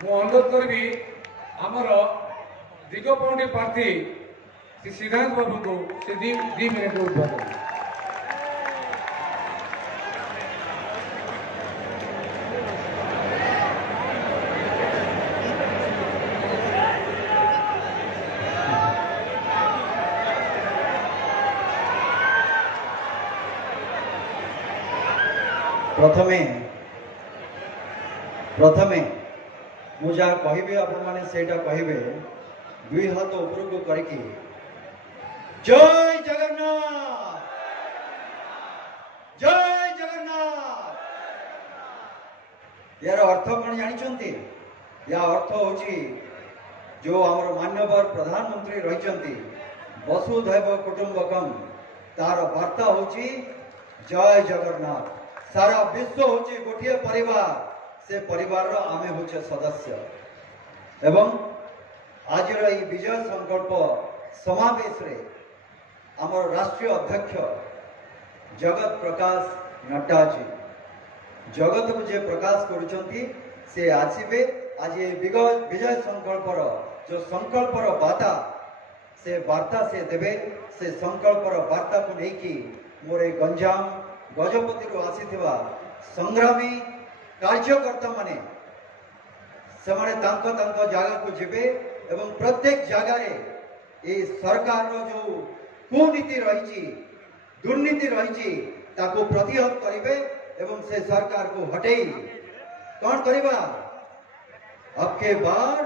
मु अनुरोध करी आमर दिगपंडी प्रार्थी श्री सिद्धांत बाबू को से दी मिनिट उद्घाटन। प्रथमे मुझा कहिबे आपण माने सेटा कहिबे दुई हाथ ऊपर को करके जय जगन्नाथ जय जगन्नाथ। यार अर्थ कौन जानी? या अर्थ होची जो आमर मान्यवर प्रधानमंत्री रही वसुधैव कुटुंबकम तार वार्ता होची जय जगन्नाथ। सारा विश्व होची गोटे परिवार, से परिवार रो आमे होचे सदस्य। एवं आज विजय संकल्प समावेश रे आमर राष्ट्रीय अध्यक्ष जगत प्रकाश नड्डा जी जगत को जे प्रकाश करुचंती से आसीबे। आज विजय संकल्पर जो संकल्पर वार्ता से देवे से संकल्पर वार्ता को लेकिन मोरे गंजाम गजपति रो आसीथिबा संग्रामी कार्यकर्ता माने समाने तांको जागा को जिबे एवं प्रत्येक जगह रे ए सरकार रो जो कुनीति रही दुर्नीति रही ताको प्रतिहत करिवे एवं से सरकार को हटेई कौन करिबा? अब के बार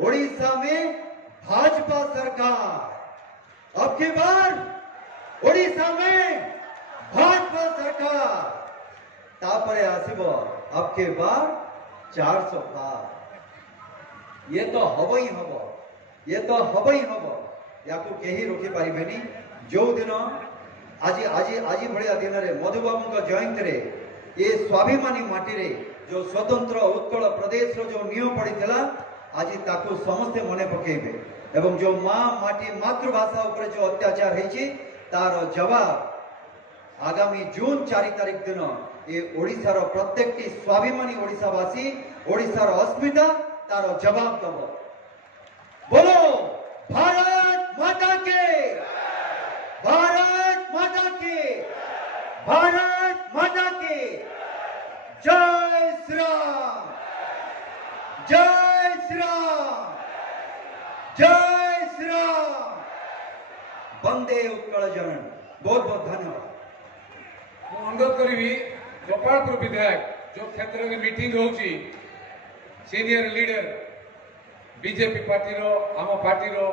ओडिशा में भाजपा सरकार, अब के बार ओडिशा में भाजपा सरकार तापरे आसीबो अब के बार 400 पार। ये तो हब ही हब, ये तो हब ही हब, या कहीं रोकी पारिबेनी। जो दिन आज आज आज भलिया दिन रे मधुबाबू जयंती रे ये स्वाभिमानी माटी रे जो स्वतंत्र उत्कल प्रदेश रो जो नियम पड़ीला आज ताकू समस्ते मने पकेबे एवं जो माँ माटी मातृभाषा ऊपर जो अत्याचार है तार जवाब आगामी जून 4 तारीख दिन ये ओडिशार प्रत्येक स्वाभिमानी ओडिशावासी ओडिशार अस्मिता तार जवाब दब। बोलो भारत माता के, भारत माता के, भारत माता के। जय श्री राम, जय श्री राम, जय श्री राम। वंदे उत्कल जननी। बहुत बहुत धन्यवाद। अनुरोध करी गोपालपुर विधायक जो क्षेत्र में मीटिंग होची सीनियर लीडर बीजेपी पार्टी रो आम पार्टी रो